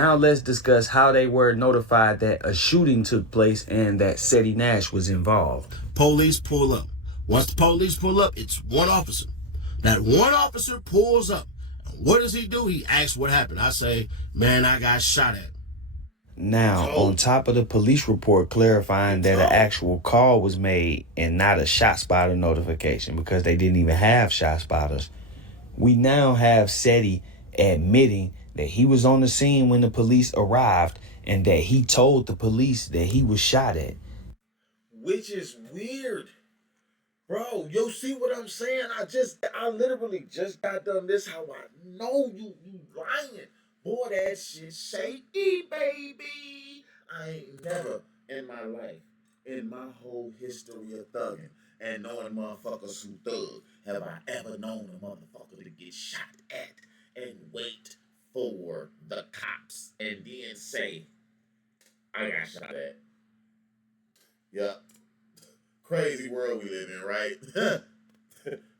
Now let's discuss how they were notified that a shooting took place and that Seti Nash was involved. Police pull up. Once the police pull up, it's one officer. That one officer pulls up. And what does he do? He asks what happened. I say, man, I got shot at. Now, on top of the police report clarifying that an actual call was made and not a shot spotter notification because they didn't even have shot spotters, we now have Seti admitting that he was on the scene when the police arrived and that he told the police that he was shot at. Which is weird. Bro, you see what I'm saying? I literally just got done this. How I know you lying. Boy, that shit shaky, baby. I ain't never in my life, in my whole history of thugging and knowing motherfuckers who thug, have I ever known a motherfucker to get shot at and wait for the cops and then say, I got shot at. Yep. Crazy world we live in, right?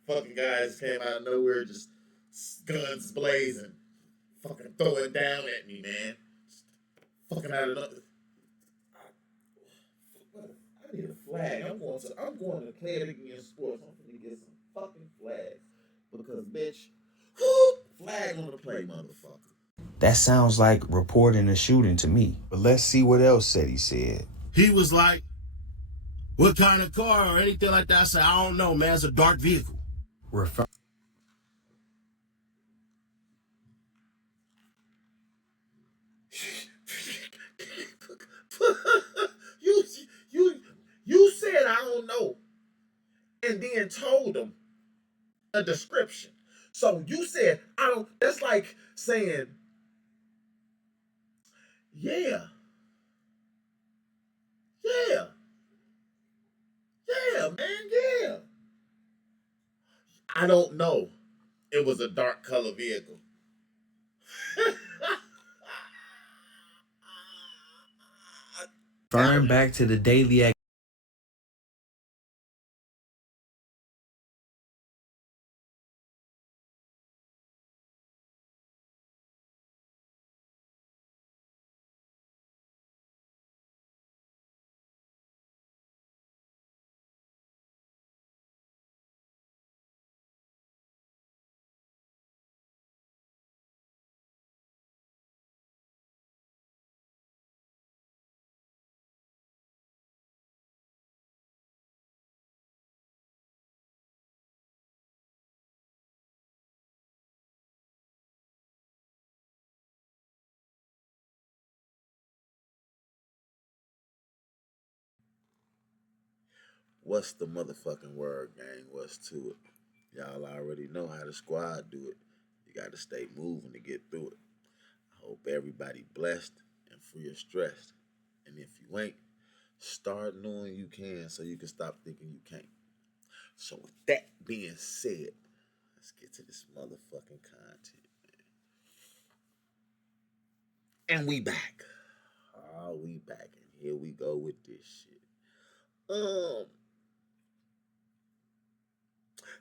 Fucking guys came out of nowhere, just guns blazing, fucking throwing down at me, man. Fucking out of nothing. I need a flag. I'm going to play it against sports. I'm gonna get some fucking flags because, bitch, flag on the play, motherfucker. That sounds like reporting a shooting to me. But let's see what else Seti said. He was like, what kind of car or anything like that? I said, I don't know, man. It's a dark vehicle. you said I don't know, and then told them a description. So you said I don't. That's like saying, yeah, yeah, man, yeah. I don't know. It was a dark color vehicle. Referring back to the daily What's the motherfucking word, gang? What's to it? Y'all already know how the squad do it. You got to stay moving to get through it. I hope everybody blessed and free of stress. And if you ain't, start knowing you can so you can stop thinking you can't. So with that being said, let's get to this motherfucking content, man. And we back. Oh, we back. And here we go with this shit.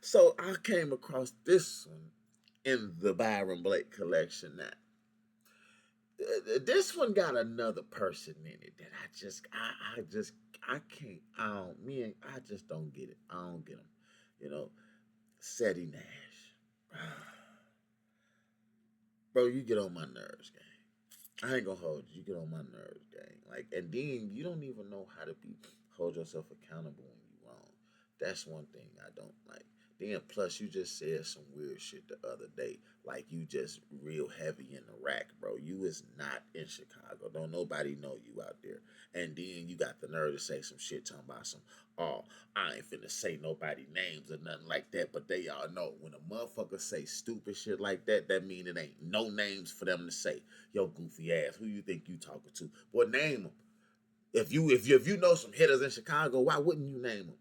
So I came across this one in the Byron Blake collection now. This one got another person in it that I can't, I just don't get it. I don't get him. You know, Seti Nash. Bro, you get on my nerves, gang. I ain't gonna hold you. You get on my nerves, gang. Like, and then you don't even know how to hold yourself accountable when you're wrong. That's one thing I don't like. Then plus you just said some weird shit the other day. Like you just real heavy in the rack, bro. You is not in Chicago. Don't nobody know you out there. And then you got the nerve to say some shit talking about some, oh, I ain't finna say nobody names or nothing like that, but they all know. When a motherfucker say stupid shit like that, that mean it ain't no names for them to say. Yo, goofy ass, who you think you talking to? Boy, name them. If you know some hitters in Chicago, why wouldn't you name them?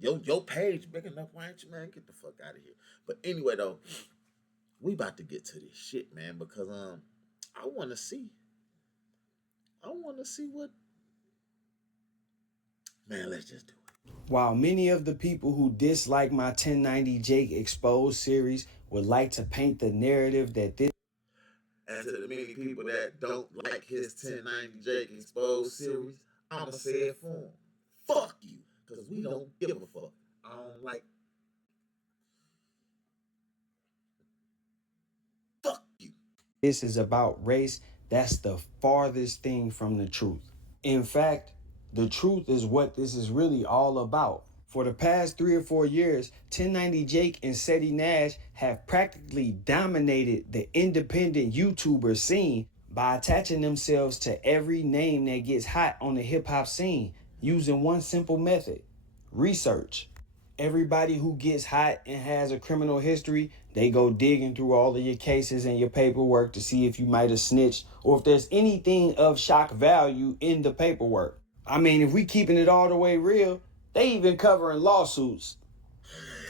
Your page big enough, why ain't you, man? Get the fuck out of here. But anyway, though, we about to get to this shit, man, because I want to see what, man. Let's just do it. While many of the people who dislike my 1090 Jake Exposed series would like to paint the narrative that this And to the many people that don't like his 1090 Jake Exposed series, I'ma say it for him. Fuck you, because we don't give a fuck. I don't like. Fuck you. This is about race. That's the farthest thing from the truth. In fact, the truth is what this is really all about. For the past 3 or 4 years, 1090 Jake and Seti Nash have practically dominated the independent YouTuber scene by attaching themselves to every name that gets hot on the hip hop scene using one simple method: research. Everybody who gets hot and has a criminal history, they go digging through all of your cases and your paperwork to see if you might have snitched or if there's anything of shock value in the paperwork. I mean, if we keeping it all the way real, they even covering lawsuits.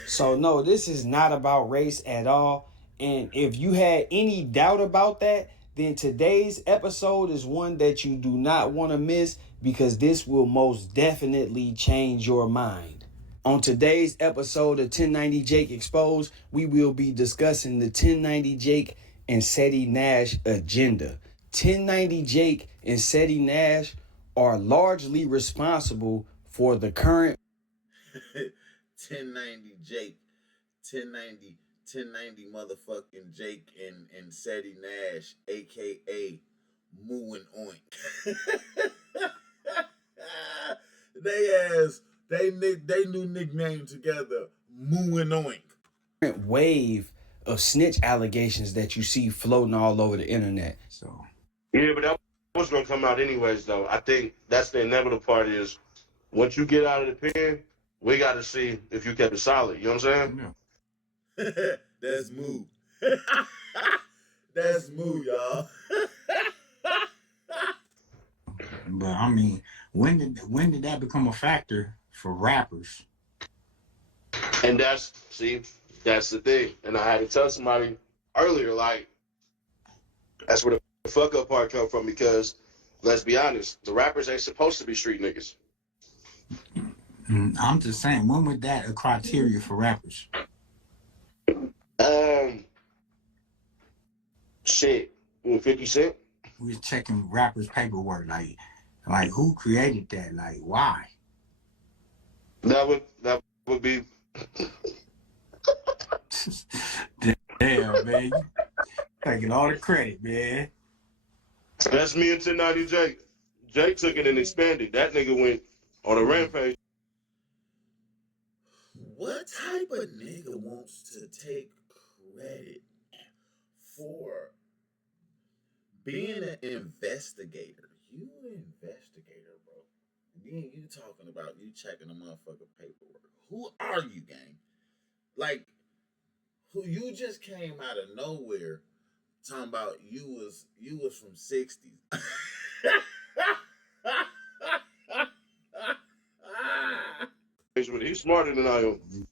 So no, this is not about race at all. And if you had any doubt about that, then today's episode is one that you do not want to miss, because this will most definitely change your mind. On today's episode of 1090 Jake Exposed, we will be discussing the 1090 Jake and Seti Nash agenda. 1090 Jake and Seti Nash are largely responsible for the current 1090 Jake, 1090 motherfucking Jake and Seti Nash, aka Moo and Oink. they new nickname together, Moo and Oink. wave of snitch allegations that you see floating all over the internet. So Yeah, but that was gonna come out anyways, though. I think that's the inevitable part is once you get out of the pen, we got to see if you kept it solid. You know what I'm saying? yeah. That's Moo. That's Moo, y'all. But I mean, when did that become a factor for rappers? And that's the thing. And I had to tell somebody earlier, like, that's where the fuck up part come from, because let's be honest, the rappers ain't supposed to be street niggas. I'm just saying, when was that a criteria for rappers? Shit, 50 Cent. We was checking rappers' paperwork, like who created that? Like why? That would be. Damn, man, you taking all the credit, man. That's me and 1090 Jake. Jake took it and expanded. That nigga went on a rampage. What type of nigga wants to take credit for being an investigator? You an investigator, bro. And then you talking about you checking the motherfucker paperwork. Who are you, gang? Like, who you just came out of nowhere talking about you was from 60s. He's smarter than I am.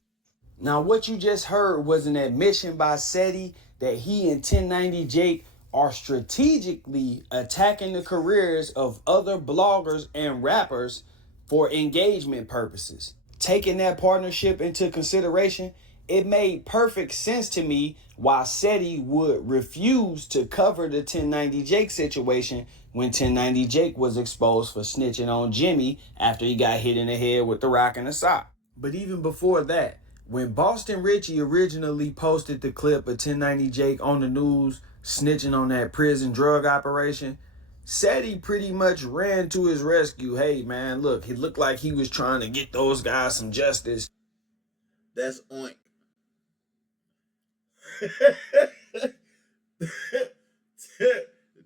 Now, what you just heard was an admission by Seti that he and 1090 Jake are strategically attacking the careers of other bloggers and rappers for engagement purposes. Taking that partnership into consideration, it made perfect sense to me why Seti would refuse to cover the 1090 Jake situation when 1090 Jake was exposed for snitching on Jimmy after he got hit in the head with the rock and the sock. But even before that, when Boston Richie originally posted the clip of 1090 Jake on the news snitching on that prison drug operation, Seti pretty much ran to his rescue. Hey man, look, he looked like he was trying to get those guys some justice. That's Oink.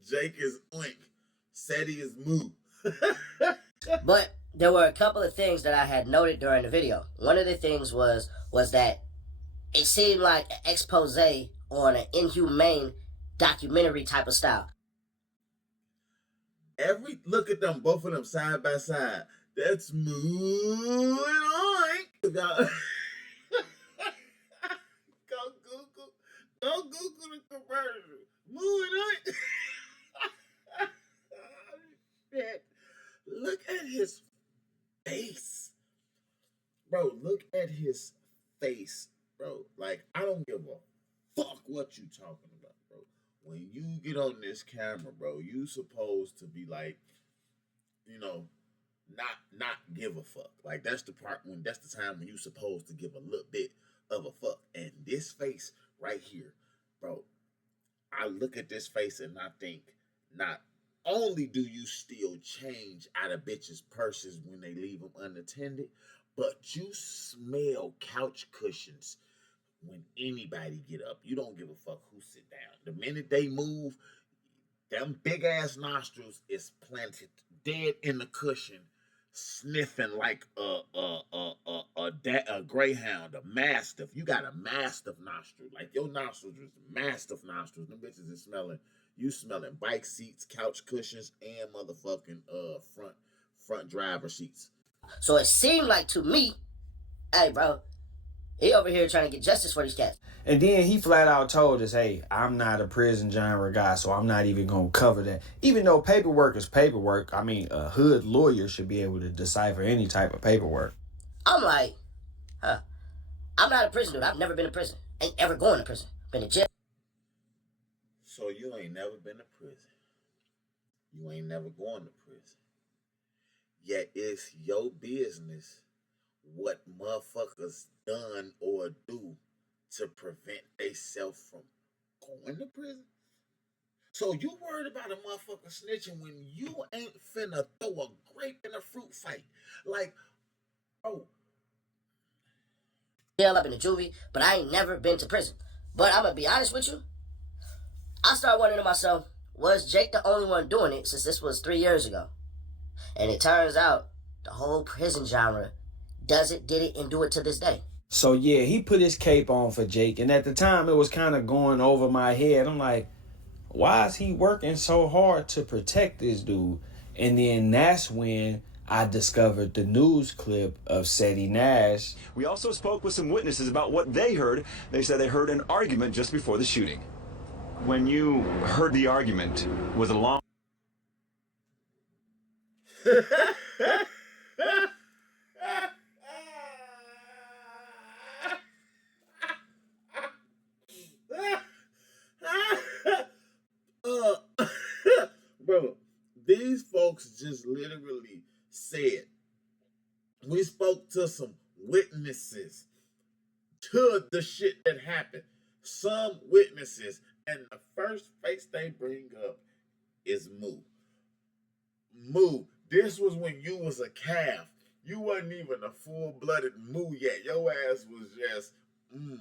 Jake is Oink. Seti is Moo. But there were a couple of things that I had noted during the video. One of the things was that it seemed like an expose on an inhumane documentary type of style. Look at them, both of them side by side. That's Moo and Oink. Go Google the commercial. Moo and Oink. Shit. Look at his face. Bro, look at his face. Bro, like, I don't give a fuck what you talking about, bro. when you get on this camera, bro, you supposed to be like, you know, not give a fuck. Like that's the time when you supposed to give a little bit of a fuck. And this face right here, bro, I look at this face and I think not only do you steal change out of bitches' purses when they leave them unattended, but you smell couch cushions when anybody get up. You don't give a fuck who sit down. The minute they move, them big ass nostrils is planted dead in the cushion, sniffing like a greyhound, a mastiff. You got a mastiff nostril. Like your nostrils is mastiff nostrils. Them bitches is smelling. You smelling bike seats, couch cushions, and motherfucking front driver seats. So it seemed like to me, hey, bro, he over here trying to get justice for these cats. And then he flat out told us, hey, I'm not a prison genre guy, so I'm not even going to cover that. Even though paperwork is paperwork, I mean, a hood lawyer should be able to decipher any type of paperwork. I'm like, I'm not a prison dude. I've never been to prison. Ain't ever going to prison. Been to jail. So you ain't never been to prison. You ain't never going to prison. Yet it's your business what motherfuckers done or do to prevent themselves from going to prison. So you worried about a motherfucker snitching when you ain't finna throw a grape in a fruit fight. Like, oh. Jail up in the juvie, but I ain't never been to prison. But I'm gonna be honest with you. I started wondering to myself, was Jake the only one doing it since this was 3 years ago? And it turns out the whole prison genre did it, and do it to this day. So yeah, he put his cape on for Jake, and at the time it was kind of going over my head. I'm like, why is he working so hard to protect this dude? And then that's when I discovered the news clip of Seti Nash. We also spoke with some witnesses about what they heard. They said they heard an argument just before the shooting. When you heard the argument, was it long? Bro, these folks just literally said, we spoke to some witnesses to the shit that happened. Some witnesses, and the first face they bring up is Moo. Moo, this was when you was a calf. You wasn't even a full-blooded Moo yet. Your ass was just Moo.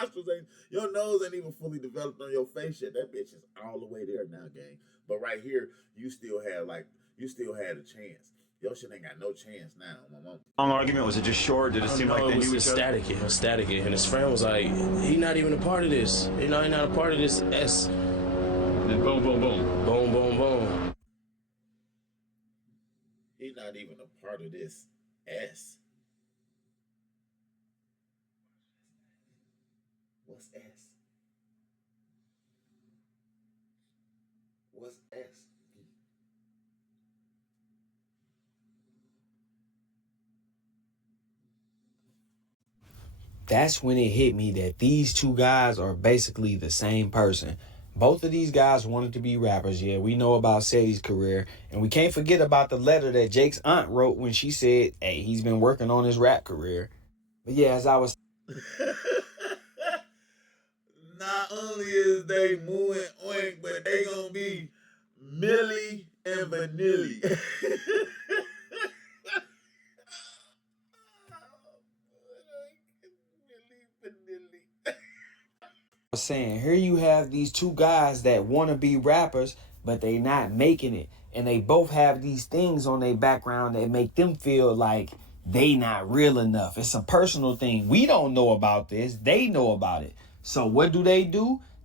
Nostrils ain't, your nose ain't even fully developed on your face yet. That bitch is all the way there now, gang. But right here, you still had a chance. Your shit ain't got no chance now, my mom. Long argument? Was it just short? Did it seem like they knew each other? It was static. And his friend was like, he not even a part of this. You know, he not a part of this S. Then boom, boom, boom. Boom, boom, boom. He not even a part of this S. What's S? What's S? That's when it hit me that these two guys are basically the same person. Both of these guys wanted to be rappers. Yeah, we know about Seti's career. And we can't forget about the letter that Jake's aunt wrote when she said, hey, he's been working on his rap career. But yeah, as I was... Not only is they Moo and Oink, but they gonna be Millie and Vanilli. saying, here you have these two guys that want to be rappers, but they not making it. And they both have these things on their background that make them feel like they not real enough. It's a personal thing. We don't know about this. They know about it. So what do?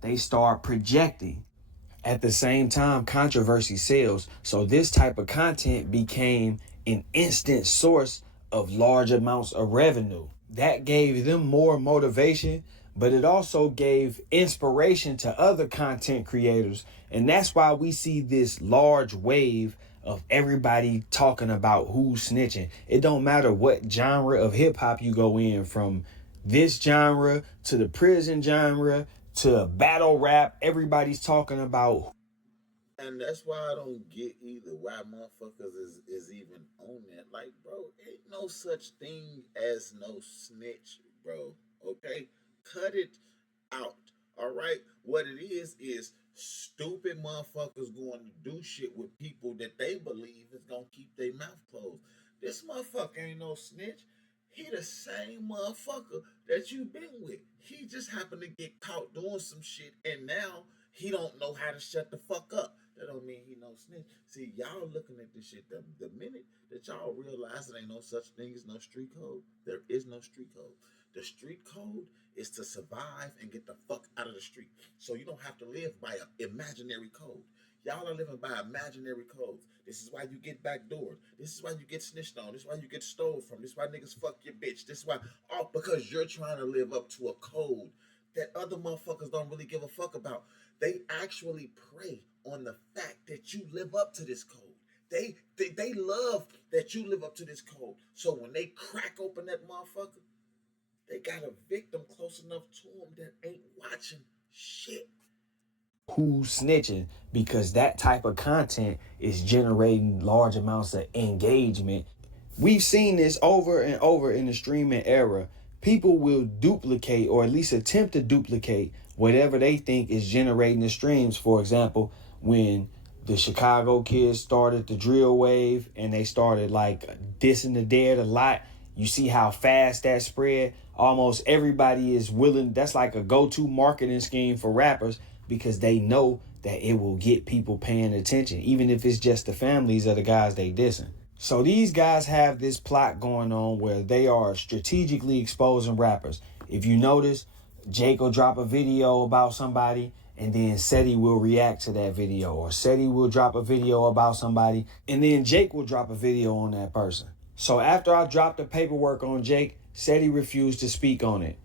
They start projecting. At the same time, controversy sells. So this type of content became an instant source of large amounts of revenue. That gave them more motivation, but it also gave inspiration to other content creators. And that's why we see this large wave of everybody talking about who's snitching. It don't matter what genre of hip hop you go in, from this genre to the prison genre to battle rap. Everybody's talking about. And that's why I don't get either why motherfuckers is even on that. Like, bro, ain't no such thing as no snitch, bro. Okay? Cut it out. All right? What it is stupid motherfuckers going to do shit with people that they believe is gonna keep their mouth closed. This motherfucker ain't no snitch. He the same motherfucker that you been with. He just happened to get caught doing some shit and now he don't know how to shut the fuck up. That don't mean he no snitch. See, y'all looking at this shit. The minute that y'all realize there ain't no such thing as no street code, there is no street code. The street code is to survive and get the fuck out of the street. So you don't have to live by an imaginary code. Y'all are living by imaginary codes. This is why you get backdoored. This is why you get snitched on. This is why you get stole from. This is why niggas fuck your bitch. This is why, all because you're trying to live up to a code that other motherfuckers don't really give a fuck about. They actually prey on the fact that you live up to this code. They love that you live up to this code. So when they crack open that motherfucker, they got a victim close enough to them that ain't watching shit. Who's snitching, because that type of content is generating large amounts of engagement. We've seen this over and over in the streaming era. People will duplicate or at least attempt to duplicate whatever they think is generating the streams. For example, when the Chicago kids started the drill wave and they started like dissing the dead a lot, you see how fast that spread. Almost everybody is willing. That's like a go-to marketing scheme for rappers, because they know that it will get people paying attention, even if it's just the families of the guys they dissing. So these guys have this plot going on where they are strategically exposing rappers. If you notice, Jake will drop a video about somebody and then Seti will react to that video, or Seti will drop a video about somebody and then Jake will drop a video on that person. So after I dropped the paperwork on Jake, Seti refused to speak on it.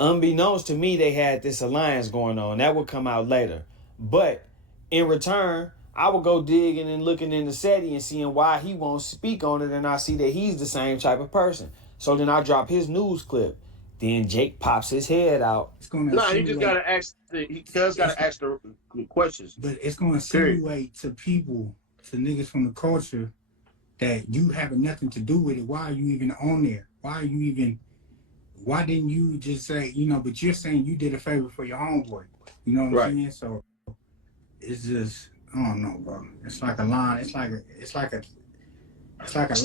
Unbeknownst to me, they had this alliance going on. That would come out later. But in return, I would go digging and looking into Seti and seeing why he won't speak on it, and I see that he's the same type of person. So then I drop his news clip. Then Jake pops his head out. It's going to No, he just gotta ask. He does gotta ask the questions. But it's going to simulate to people, to niggas from the culture, that you having nothing to do with it. Why are you even on there? Why didn't you just say, but you're saying you did a favor for your homeboy. You know what I'm saying? So it's just, I don't know, bro. It's like a line. It's like a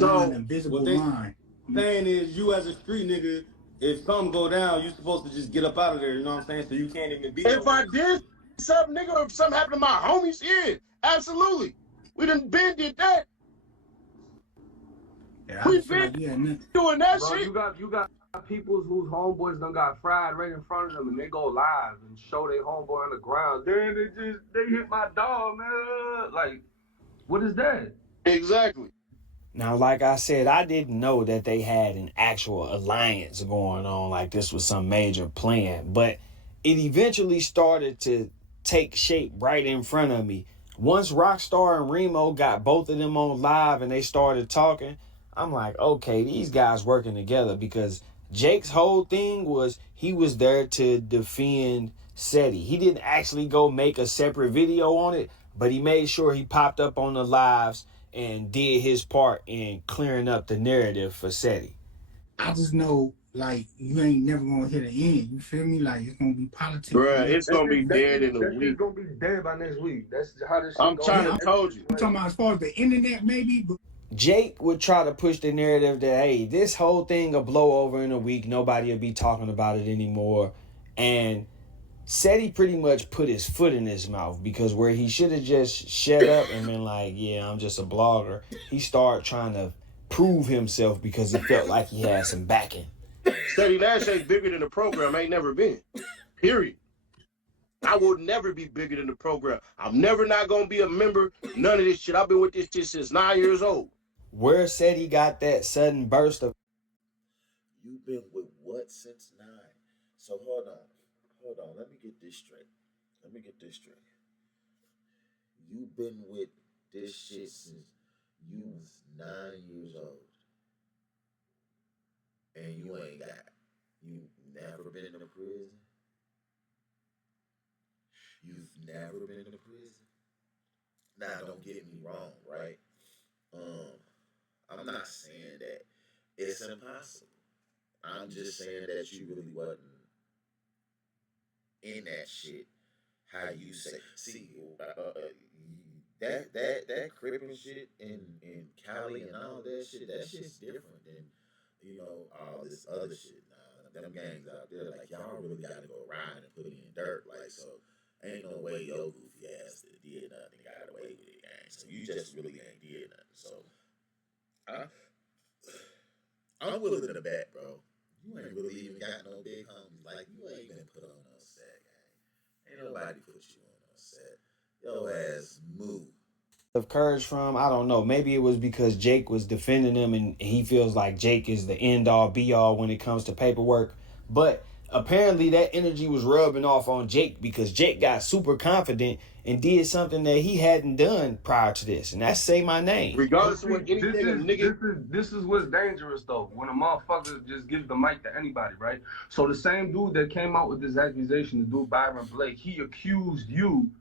line, invisible line. Saying is, you as a street nigga, if something go down, you supposed to just get up out of there. You know what I'm saying? So you can't even be. If I did something, nigga, or if something happened to my homies, yeah, absolutely. We done been did that. Yeah, We been doing that bro, shit. You got people whose homeboys done got fried right in front of them, and they go live and show their homeboy on the ground. Then they hit my dog, man. Like, what is that? Exactly. Now, like I said, I didn't know that they had an actual alliance going on, like this was some major plan, but it eventually started to take shape right in front of me. Once Rockstar and Remo got both of them on live and they started talking, I'm like, okay, these guys working together, because Jake's whole thing was he was there to defend Seti. He didn't actually go make a separate video on it, but he made sure he popped up on the lives and did his part in clearing up the narrative for Seti. I just know, like, you ain't never gonna hit an end. You feel me? Like, it's gonna be politics. Bruh, it's gonna be dead in a week. It's gonna be dead by next week. That's how this shit I'm trying to told you. I'm talking about as far as the internet, maybe. But Jake would try to push the narrative that, hey, this whole thing will blow over in a week. Nobody will be talking about it anymore. And Seti pretty much put his foot in his mouth, because where he should have just shut up and been like, yeah, I'm just a blogger, he started trying to prove himself because he felt like he had some backing. Seti Nash ain't bigger than the program, ain't never been. Period. I will never be bigger than the program. I'm never not gonna be a member. None of this shit. I've been with this shit since 9 years old. Where Seti got that sudden burst of... You've been with what since 9? So hold on. Let me get this straight. You've been with this shit since you was 9 years old, and you ain't got never been to prison? You've never been to prison? Now, don't get me wrong, right? I'm not saying that it's impossible. I'm just saying that you really wasn't in that shit. How you say? See, that crippin' shit in Cali and all that shit. That shit's different than all this other shit. Them gangs out there, like y'all really gotta go ride and put it in dirt, like so. Ain't no way your goofy ass did nothing, got away with it, gang. So you just really ain't did nothing. So I'm willing to bet, bro. You ain't really even got no big homies. Like you ain't even put on no set, gang. Ain't nobody put you on no set. Yo ass Moo. Of courage from, I don't know, maybe it was because Jake was defending him and he feels like Jake is the end all be all when it comes to paperwork, but apparently that energy was rubbing off on Jake because Jake got super confident and did something that he hadn't done prior to this, and that's say my name. Regardless of what anything a nigga. This is what's dangerous though. When a motherfucker just gives the mic to anybody, right? So the same dude that came out with this accusation, the dude Byron Blake, he accused you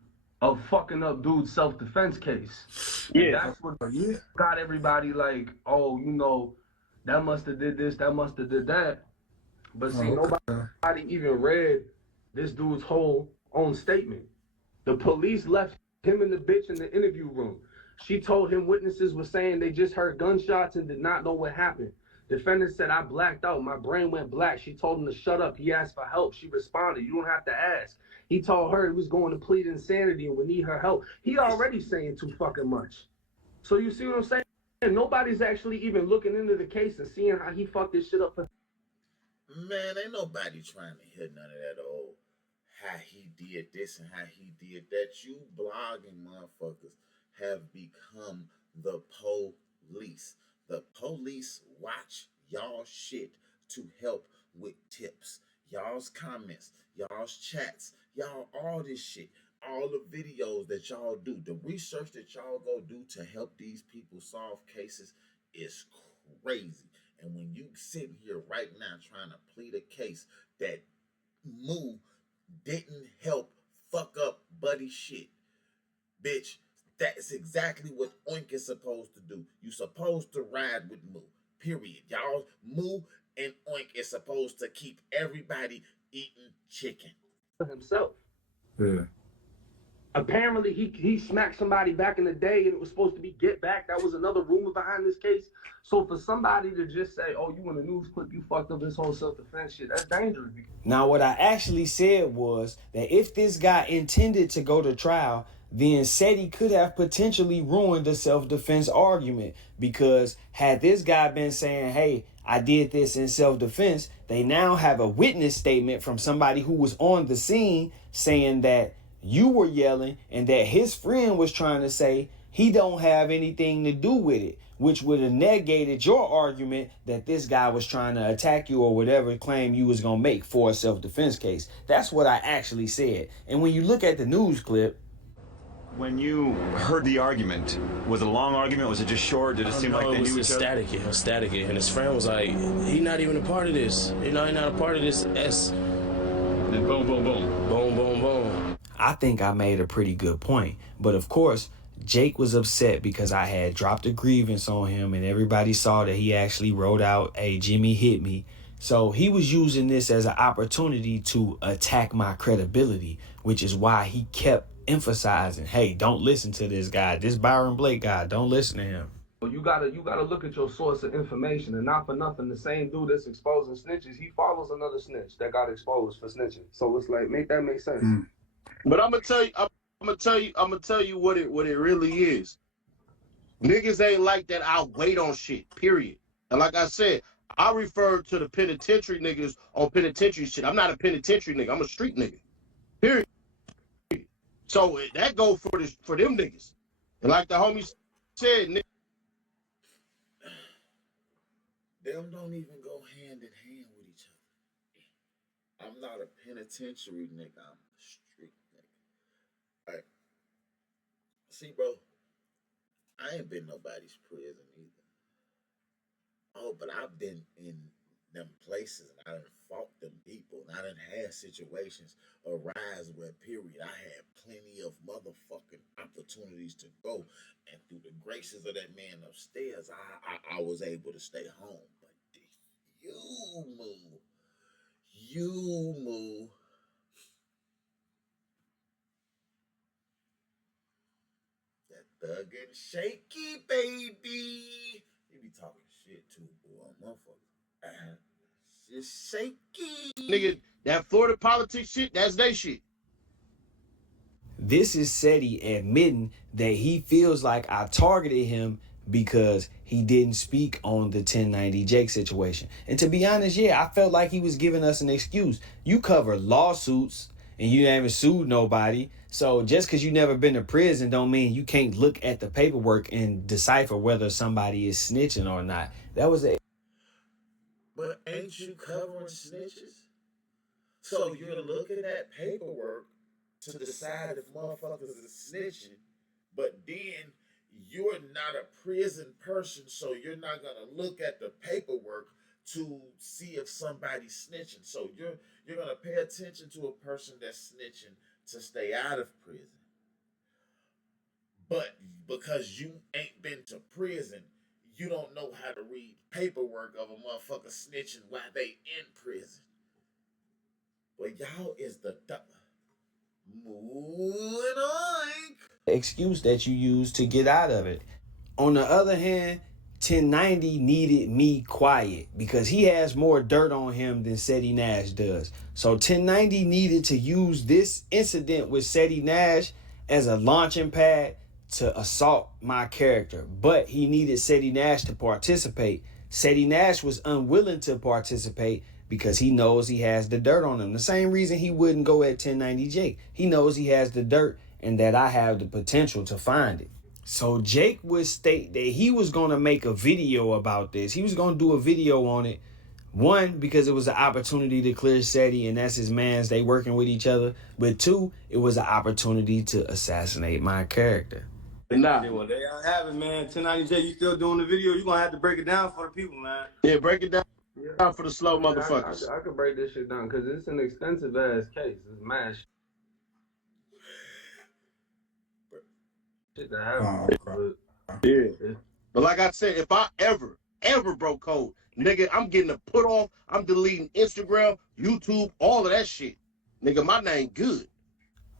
of fucking up dude's self-defense case. Yeah. And that's what got everybody like, oh, that must have did this, that must have did that. But see, nobody even read this dude's whole own statement. The police left him and the bitch in the interview room. She told him witnesses were saying they just heard gunshots and did not know what happened. Defendant said, I blacked out. My brain went black. She told him to shut up. He asked for help. She responded, you don't have to ask. He told her he was going to plead insanity and would need her help. He already saying too fucking much. So you see what I'm saying? Nobody's actually even looking into the case and seeing how he fucked this shit up. Man, ain't nobody trying to hear none of that old how he did this and how he did that. You blogging motherfuckers have become the police. The police watch y'all shit to help with tips, y'all's comments, y'all's chats, y'all all this shit, all the videos that y'all do, the research that y'all go do to help these people solve cases is crazy. And when you sitting here right now trying to plead a case that Moo didn't help fuck up Buddy shit, bitch, that's exactly what Oink is supposed to do. You supposed to ride with Moo, period. Y'all, Moo and Oink is supposed to keep everybody eating chicken. Himself. Yeah. Apparently, he smacked somebody back in the day, and it was supposed to be get back. That was another rumor behind this case. So for somebody to just say, "Oh, you in a news clip, you fucked up this whole self-defense shit," that's dangerous. Now, what I actually said was that if this guy intended to go to trial, then SETI could have potentially ruined the self-defense argument, because had this guy been saying, hey, I did this in self-defense, they now have a witness statement from somebody who was on the scene saying that you were yelling and that his friend was trying to say he don't have anything to do with it, which would have negated your argument that this guy was trying to attack you or whatever claim you was going to make for a self-defense case. That's what I actually said. And when you look at the news clip, when you heard the argument, was it a long argument? Was it just short? Did it seem like they knew each other? It was static. It was static. And his friend was like, he not even a part of this. He not a part of this. And then boom, boom, boom. Boom, boom, boom. I think I made a pretty good point. But of course, Jake was upset because I had dropped a grievance on him and everybody saw that he actually wrote out, hey, Jimmy hit me. So he was using this as an opportunity to attack my credibility, which is why he kept emphasizing, hey, don't listen to this guy. This Byron Blake guy, don't listen to him. You gotta look at your source of information, and not for nothing, the same dude that's exposing snitches, he follows another snitch that got exposed for snitching. So it's like, make that make sense. But I'm gonna tell you what it really is. Niggas ain't like that. I wait on shit, period. And like I said, I refer to the penitentiary niggas on penitentiary shit. I'm not a penitentiary nigga. I'm a street nigga, period. So that go for them niggas. And like the homie said, nigga, them don't even go hand in hand with each other. I'm not a penitentiary nigga. I'm a street nigga. All right. See, bro, I ain't been nobody's prison either. Oh, but I've been in them places, and I done fought them people, and I done had situations arise where, period, I had plenty of motherfucking opportunities to go, and through the graces of that man upstairs, I was able to stay home. But you, Moo, you, Moo, that thug and shaky, baby. You be talking shit too, boy, motherfucker. Just shaky. Nigga, that Florida politics shit, that's they shit. This is Seti admitting that he feels like I targeted him because he didn't speak on the 1090 Jake situation. And to be honest, yeah, I felt like he was giving us an excuse. You cover lawsuits and you haven't sued nobody. So just because you never been to prison don't mean you can't look at the paperwork and decipher whether somebody is snitching or not. That was a But ain't you covering snitches? So you're looking at paperwork to decide if motherfuckers is snitching, but then you're not a prison person, so you're not gonna look at the paperwork to see if somebody's snitching. So you're gonna pay attention to a person that's snitching to stay out of prison. But because you ain't been to prison, you don't know how to read paperwork of a motherfucker snitching while they in prison. But y'all is the Moo Oink. excuse that you use to get out of it. On the other hand, 1090 needed me quiet because he has more dirt on him than Seti Nash does. So 1090 needed to use this incident with Seti Nash as a launching pad to assault my character. But he needed Seti Nash to participate. Seti Nash was unwilling to participate because he knows he has the dirt on him. The same reason he wouldn't go at 1090 Jake. He knows he has the dirt and that I have the potential to find it. So Jake would state that he was going to make a video about this. He was going to do a video on it. One, because it was an opportunity to clear Seti, and that's his mans. They working with each other. But two, it was an opportunity to assassinate my character. Nah. Well, there y'all have it, man. 1090J, you still doing the video? You're going to have to break it down for the people, man. Yeah, break it down Yeah, for the slow motherfuckers. I could break this shit down because it's an extensive ass case. It's mad shit that happened. Yeah. But like I said, if I ever broke code, nigga, I'm getting a put off. I'm deleting Instagram, YouTube, all of that shit. Nigga, my name good.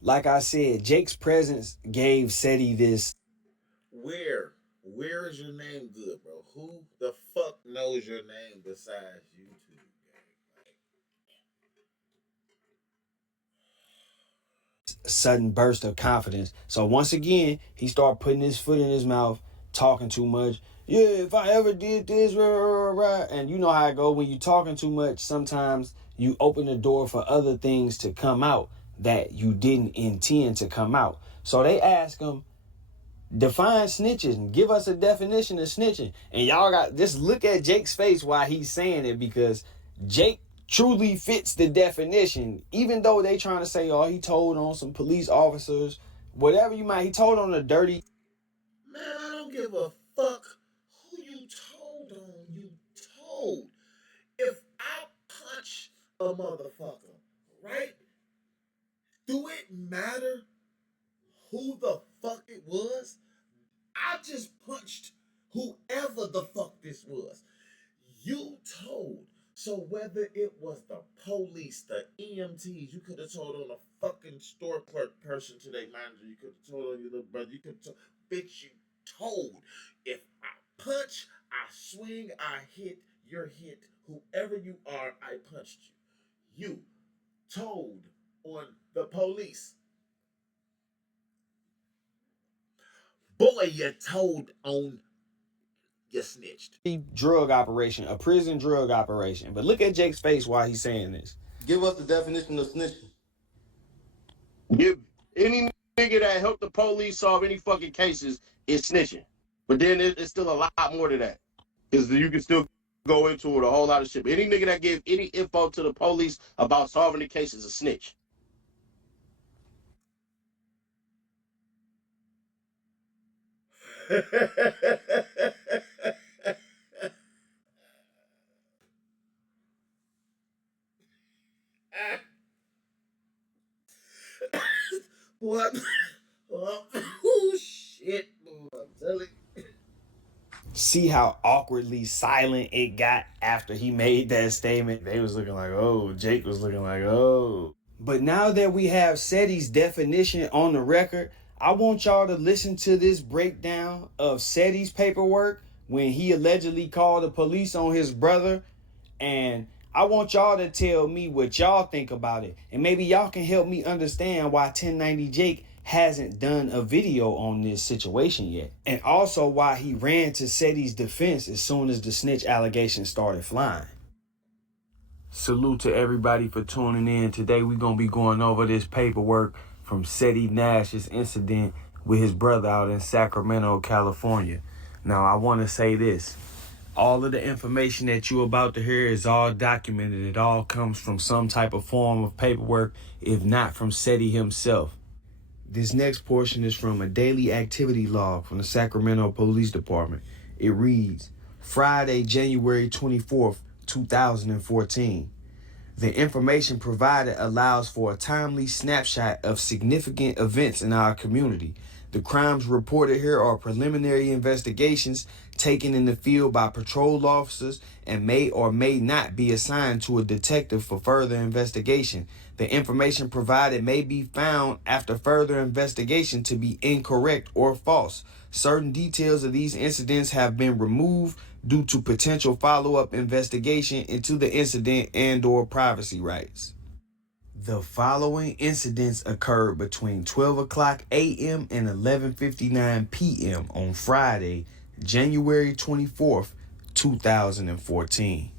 Like I said, Jake's presence gave Seti this Where is your name good, bro? Who the fuck knows your name besides YouTube, sudden burst of confidence. So once again, he started putting his foot in his mouth, talking too much. Yeah, if I ever did this, rah, rah, rah. And you know how it go when you talking too much. Sometimes you open the door for other things to come out that you didn't intend to come out. So they ask him, define snitching. Give us a definition of snitching. And y'all got just look at Jake's face while he's saying it, because Jake truly fits the definition. Even though they trying to say, oh, he told on some police officers, whatever you might, he told on a dirty. man, I don't give a fuck who you told on. You told. If I punch a motherfucker, right? Do it matter who the fuck it was? I just punched whoever the fuck this was. You told. So whether it was the police, the EMTs, you could have told on a fucking store clerk person to their manager. You could have told on your little brother. You could have told. Bitch, you told. If I punch, I swing, I hit, you're hit. Whoever you are, I punched you. You told on the police. Boy, you told on you snitched. Drug operation, a prison drug operation. But look at Jake's face while he's saying this. Give us the definition of snitching. Give any nigga that helped the police solve any fucking cases is snitching. But then it's still a lot more to that. Because you can still go into it a whole lot of shit. But any nigga that gave any info to the police about solving the case is a snitch. What? Oh shit, boy! I'm telling you. See how awkwardly silent it got after he made that statement? They was looking like, oh, Jake was looking like, oh. But now that we have SETI's definition on the record, I want y'all to listen to this breakdown of SETI's paperwork when he allegedly called the police on his brother. And I want y'all to tell me what y'all think about it. And maybe y'all can help me understand why 1090 Jake hasn't done a video on this situation yet. And also why he ran to SETI's defense as soon as the snitch allegations started flying. Salute to everybody for tuning in. Today we're going to be going over this paperwork from SETI Nash's incident with his brother out in Sacramento, California. Now I want to say this. All of the information that you're about to hear is all documented. It all comes from some type of form of paperwork, if not from SETI himself. This next portion is from a daily activity log from the Sacramento Police Department. It reads, Friday, January 24th, 2014. The information provided allows for a timely snapshot of significant events in our community. The crimes reported here are preliminary investigations taken in the field by patrol officers and may or may not be assigned to a detective for further investigation. The information provided may be found after further investigation to be incorrect or false. Certain details of these incidents have been removed due to potential follow-up investigation into the incident and/or privacy rights. The following incidents occurred between 12 o'clock a.m. and 11:59 p.m. on Friday, January 24th, 2014.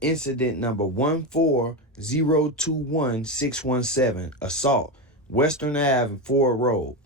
Incident number 14021-617, assault, Western Ave and Ford Road.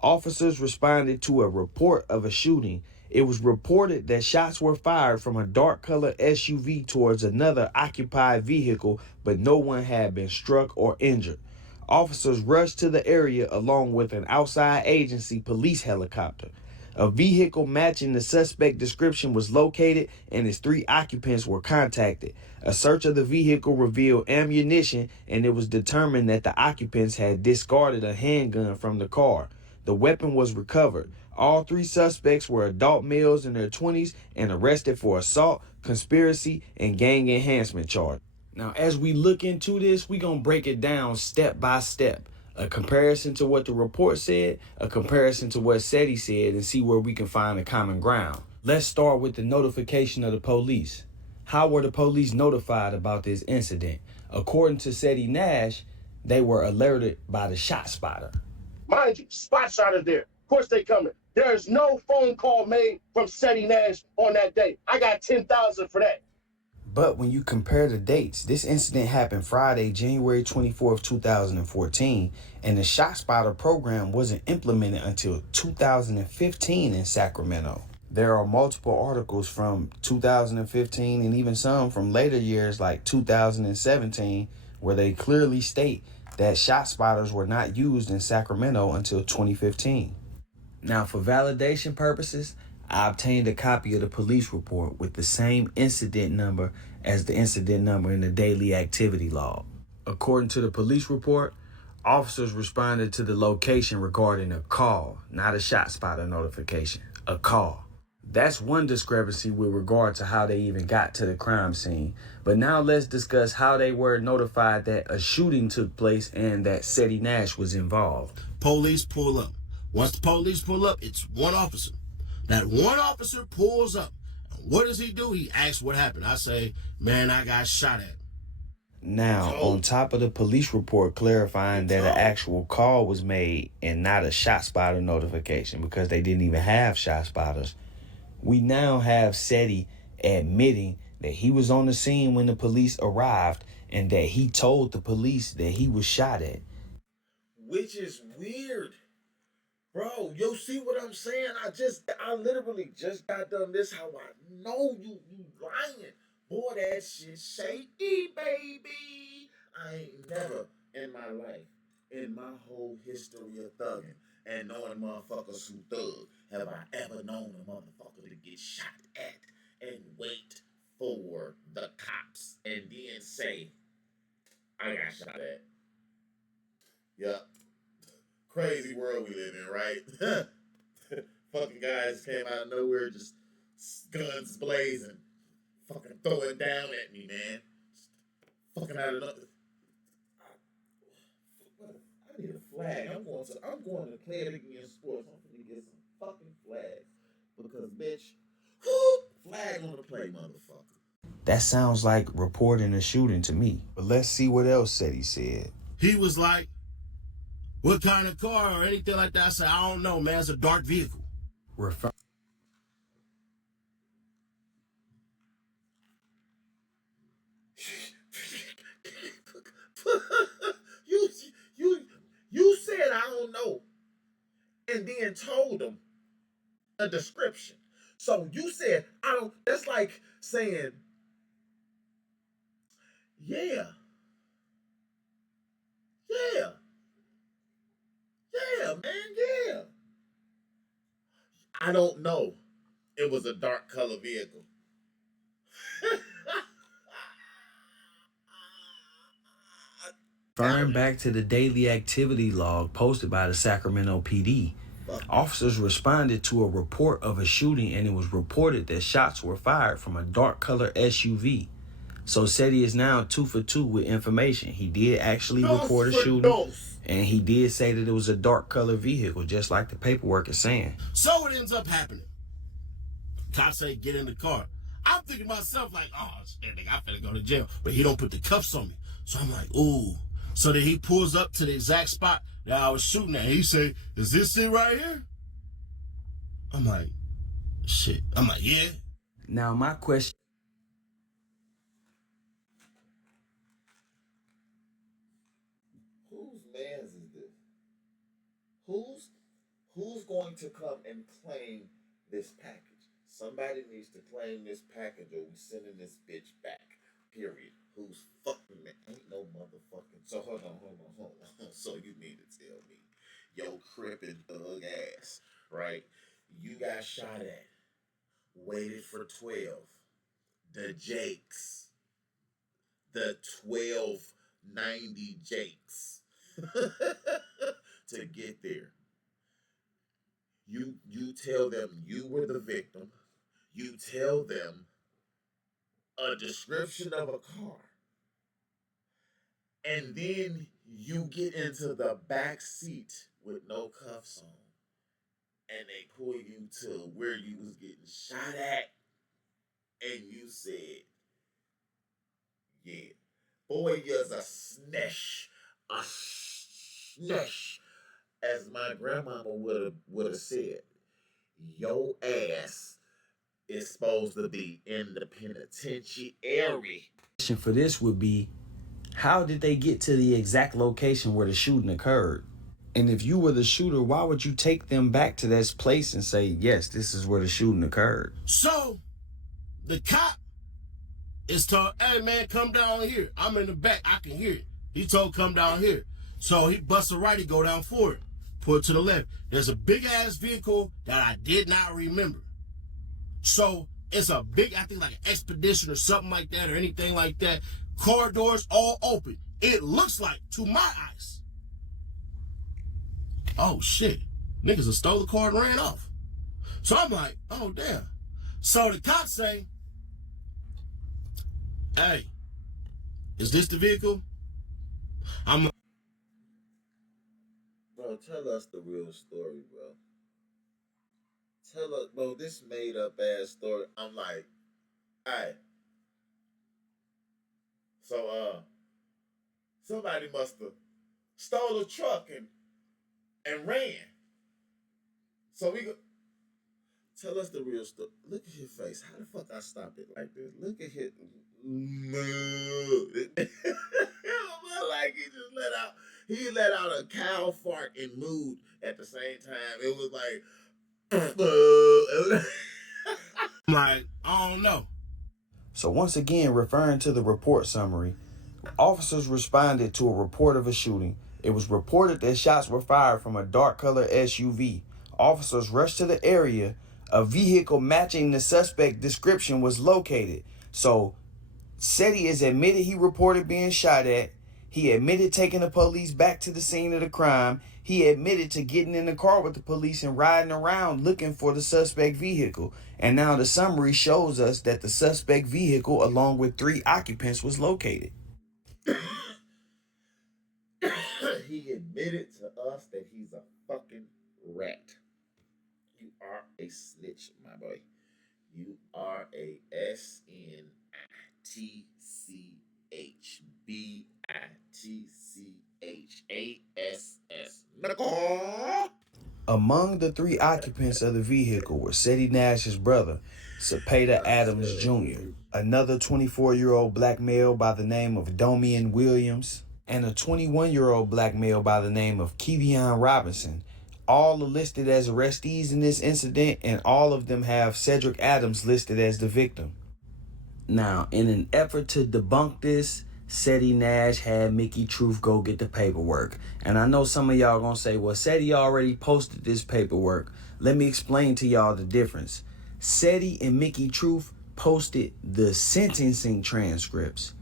Officers responded to a report of a shooting. It was reported that shots were fired from a dark-colored SUV towards another occupied vehicle, but no one had been struck or injured. Officers rushed to the area along with an outside agency police helicopter. A vehicle matching the suspect description was located and its 3 occupants were contacted. A search of the vehicle revealed ammunition, and it was determined that the occupants had discarded a handgun from the car. The weapon was recovered. All 3 suspects were adult males in their 20s and arrested for assault, conspiracy, and gang enhancement charge. Now, as we look into this, we're going to break it down step by step. A comparison to what the report said, a comparison to what SETI said, and see where we can find a common ground. Let's start with the notification of the police. How were the police notified about this incident? According to SETI Nash, they were alerted by the shot spotter. Mind you, spot shotters there. Of course they coming. There is no phone call made from SETI Nash on that day. I got 10,000 for that. But when you compare the dates, this incident happened Friday, January 24th, 2014, and the ShotSpotter program wasn't implemented until 2015 in Sacramento. There are multiple articles from 2015 and even some from later years like 2017 where they clearly state that ShotSpotters were not used in Sacramento until 2015. Now, for validation purposes, I obtained a copy of the police report with the same incident number as the incident number in the daily activity log. According to the police report, officers responded to the location regarding a call, not a ShotSpotter notification, a call. That's one discrepancy with regard to how they even got to the crime scene. But now let's discuss how they were notified that a shooting took place and that SETI Nash was involved. Police pull up. Once the police pull up, it's one officer. That one officer pulls up. What does he do? He asks what happened. I say, man, I got shot at. Now, on top of the police report clarifying that an actual call was made and not a ShotSpotter notification because they didn't even have ShotSpotters, we now have SETI admitting that he was on the scene when the police arrived and that he told the police that he was shot at. Which is weird. Bro, you see what I'm saying? I literally just got done this. How I know you lying. Boy, that shit shaky, baby. I ain't never in my life, in my whole history of thugging and knowing motherfuckers who thug, have I ever known a motherfucker to get shot at and wait for the cops and then say, I got shot at. Yeah. Crazy world we live in, right? Fucking guys came out of nowhere, just guns blazing, fucking throwing down at me, man. Fucking out of nothing. I need a flag. I'm going to play it again sports. I'm gonna get some fucking flags. Because bitch, flag on the play, motherfucker. That sounds like reporting a shooting to me. But let's see what else Seti said. He was like, what kind of car or anything like that? I said, I don't know, man. It's a dark vehicle. You said I don't know, and then told them a description. So you said I don't. That's like saying, yeah, man, yeah. I don't know. It was a dark color vehicle. Referring back to the daily activity log posted by the Sacramento PD, officers responded to a report of a shooting, and it was reported that shots were fired from a dark color SUV. So Seti is now 2 for 2 with information. He did actually report a shooting, and he did say that it was a dark color vehicle, just like the paperwork is saying. So it ends up happening. Cops say, get in the car. I'm thinking to myself like, oh, shit, nigga, I finna go to jail. But he don't put the cuffs on me. So I'm like, ooh. So then he pulls up to the exact spot that I was shooting at. He say, is this it right here? I'm like, shit. I'm like, yeah. Now my question. Whose man's is this? Who's going to come and claim this package? Somebody needs to claim this package or we sending this bitch back. Period. Who's fucking man? Ain't no motherfucking. So hold on. So you mean to tell me your crippin' thug ass, right? You got shot at. Waited for 12. The Jakes. The 1290 Jakes. To get there. You tell them you were the victim. You tell them a description of a car. And then you get into the back seat with no cuffs on. And they pull you to where you was getting shot at. And you said, yeah. Boy, you's a snesh. A snesh. As my grandmama would have said, your ass is supposed to be in the penitentiary. Question for this would be, how did they get to the exact location where the shooting occurred? And if you were the shooter, why would you take them back to this place and say, yes, this is where the shooting occurred? So the cop is told, hey man, come down here. I'm in the back, I can hear it. He told, come down here. So he busts a right, he go down for it. Pull it to the left. There's a big ass vehicle that I did not remember. So it's a big, I think like an Expedition or something like that or anything like that. Corridors all open. It looks like, to my eyes, oh shit, niggas have stole the car and ran off. So I'm like, oh damn. So the cops say, hey, is this the vehicle? I'm like, bro, tell us the real story, bro. Tell us, bro, this made up ass story. I'm like, alright. So, somebody must have stole a truck and ran. So we go. Tell us the real story. Look at his face. How the fuck I stopped it like this? Look at his. Like he let out a cow fart and mood at the same time. It was like. I'm like, I don't know. So once again, referring to the report summary, officers responded to a report of a shooting. It was reported that shots were fired from a dark color SUV. Officers rushed to the area. A vehicle matching the suspect description was located. So Seti is admitted he reported being shot at. He admitted taking the police back to the scene of the crime. He admitted to getting in the car with the police and riding around looking for the suspect vehicle. And now the summary shows us that the suspect vehicle, along with 3 occupants, was located. He admitted to us that he's a fucking rat. You are a snitch, my boy. You are a SNITCHBITCHASS. Medical. Among the 3 occupants of the vehicle were Seti Nash's brother, Cepeda Adams Jr., another 24-year-old black male by the name of Domian Williams, and a 21-year-old black male by the name of Kevion Robinson. All are listed as arrestees in this incident, and all of them have Cedric Adams listed as the victim. Now, in an effort to debunk this, Seti Nash had Mickey Truth go get the paperwork. And I know some of y'all gonna say, well, Seti already posted this paperwork. Let me explain to y'all the difference. Seti and Mickey Truth posted the sentencing transcripts.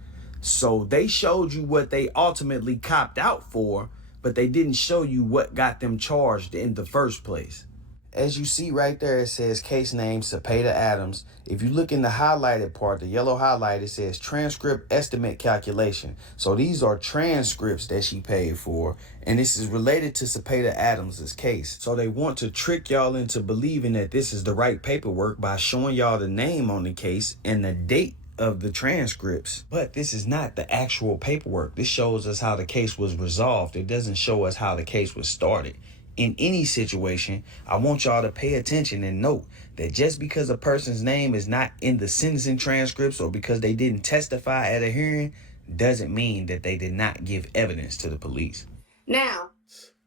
So they showed you what they ultimately copped out for, but they didn't show you what got them charged in the first place. As you see right there, it says case name Cepeda Adams. If you look in the highlighted part, the yellow highlight, it says transcript estimate calculation. So these are transcripts that she paid for, and this is related to Cepeda Adams's case. So they want to trick y'all into believing that this is the right paperwork by showing y'all the name on the case and the date of the transcripts. But this is not the actual paperwork. This shows us how the case was resolved. It doesn't show us how the case was started. In any situation, I want y'all to pay attention and note that just because a person's name is not in the sentencing transcripts or because they didn't testify at a hearing doesn't mean that they did not give evidence to the police. Now,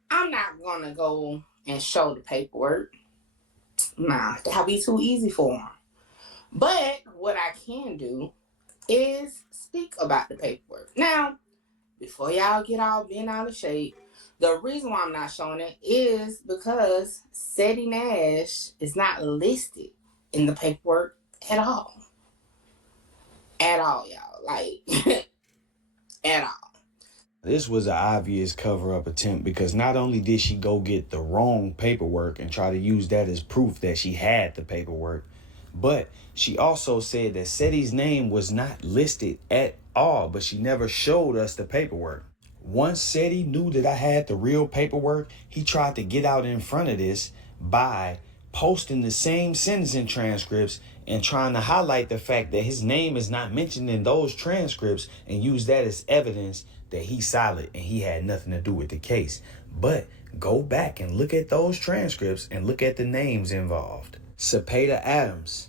I'm not going to go and show the paperwork. Nah, that'll be too easy for them. But what I can do is speak about the paperwork. Now, before y'all get all bent out of shape, the reason why I'm not showing it is because Seti Nash is not listed in the paperwork at all. At all, y'all. Like, at all. This was an obvious cover-up attempt because not only did she go get the wrong paperwork and try to use that as proof that she had the paperwork, but she also said that Seti's name was not listed at all, but she never showed us the paperwork. Once Seti knew that I had the real paperwork, he tried to get out in front of this by posting the same sentencing transcripts and trying to highlight the fact that his name is not mentioned in those transcripts and use that as evidence that he's solid and he had nothing to do with the case. But go back and look at those transcripts and look at the names involved. Cepeda Adams,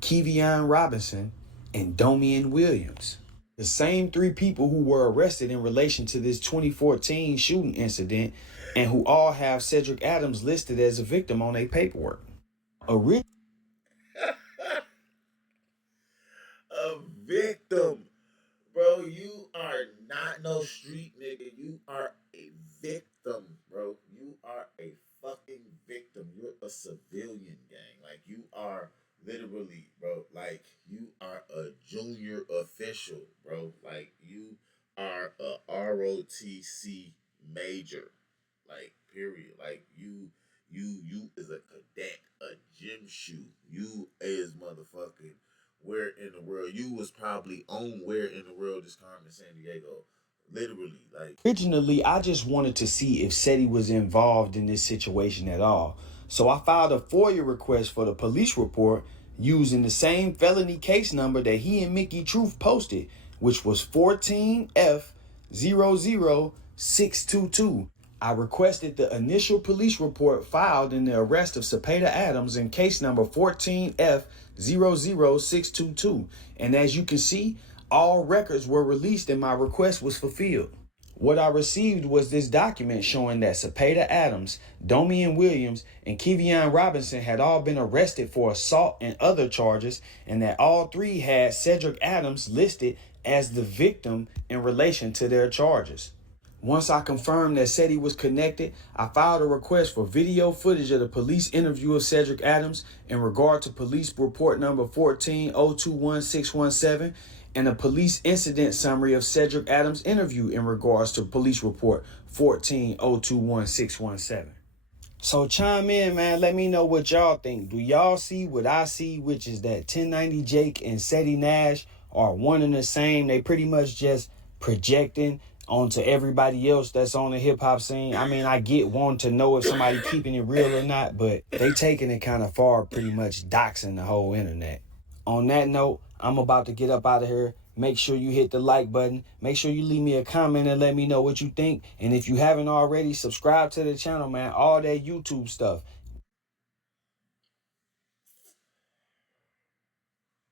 Kevion Robinson, and Domian Williams. The same 3 people who were arrested in relation to this 2014 shooting incident and who all have Cedric Adams listed as a victim on their paperwork. A victim. Bro, you are not no street nigga. You are a victim, bro. You are a fucking victim. You're a civilian, gang. Like, you are literally, bro, like, you are a junior official, bro. Like, you are a ROTC major. Like, period. Like, you is a cadet, a gym shoe. You is motherfucking where in the world. You was probably on Where in the World Is Carmen San Diego. Literally, like. Originally, I just wanted to see if Seti was involved in this situation at all. So I filed a FOIA request for the police report using the same felony case number that he and Mickey Truth posted, which was 14F00622. I requested the initial police report filed in the arrest of Cepeda Adams in case number 14F00622. And as you can see, all records were released and my request was fulfilled. What I received was this document showing that Cepeda Adams, Domian Williams, and Kevion Robinson had all been arrested for assault and other charges, and that all 3 had Cedric Adams listed as the victim in relation to their charges. Once I confirmed that Seti was connected, I filed a request for video footage of the police interview of Cedric Adams in regard to police report number 14021-617, and a police incident summary of Cedric Adams' interview in regards to police report 14021-617. So chime in, man. Let me know what y'all think. Do y'all see what I see, which is that 1090 Jake and Seti Nash are one and the same? They pretty much just projecting onto everybody else that's on the hip-hop scene. I mean, I get wanting to know if somebody keeping it real or not, but they taking it kind of far, pretty much doxing the whole internet. On that note, I'm about to get up out of here. Make sure you hit the like button. Make sure you leave me a comment and let me know what you think. And if you haven't already, subscribe to the channel, man. All that YouTube stuff.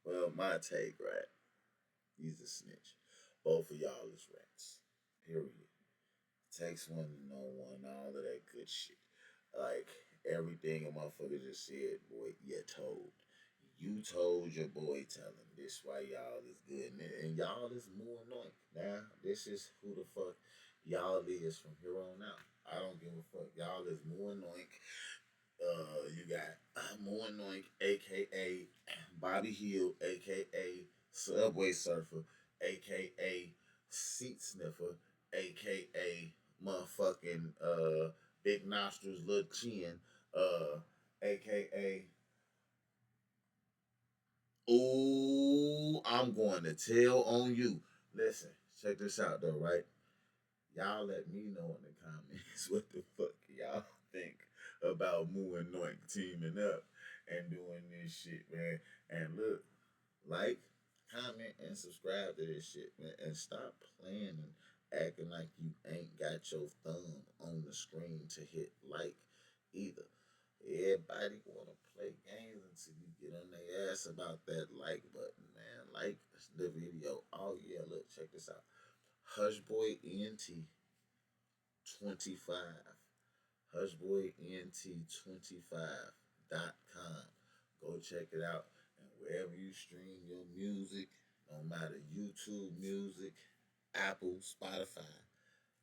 Well, my take, right? He's a snitch. Both of y'all is rats. Period. Takes one to know one, all of that good shit. Like everything a motherfucker just said, boy, you told. You told your boy, tell him this why y'all is good. And y'all is Moo Oink. Now, this is who the fuck y'all is from here on out. I don't give a fuck. Y'all is Moo Oink. You got Moo Oink, aka Bobby Hill, aka Subway Surfer, aka Seat Sniffer, aka motherfucking Big Nostrils, Little Chin, aka Ooh, I'm going to tell on you. Listen, check this out though, right? Y'all let me know in the comments what the fuck y'all think about Moo and Noink teaming up and doing this shit, man. And look, like, comment, and subscribe to this shit, man. And stop playing and acting like you ain't got your thumb on the screen to hit like either. Everybody wanna play games until you get on their ass about that like button, man. Like the video. Oh yeah, look, check this out. Hushboy ENT 25. Hushboyent25.com. Go check it out. And wherever you stream your music, no matter YouTube Music, Apple, Spotify,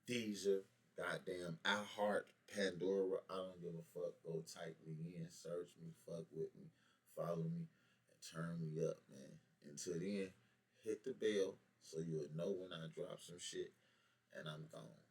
Deezer, goddamn iHeart, Pandora, I don't give a fuck. Go type me in, search me, fuck with me, follow me, and turn me up, man. Until then, hit the bell so you'll know when I drop some shit, and I'm gone.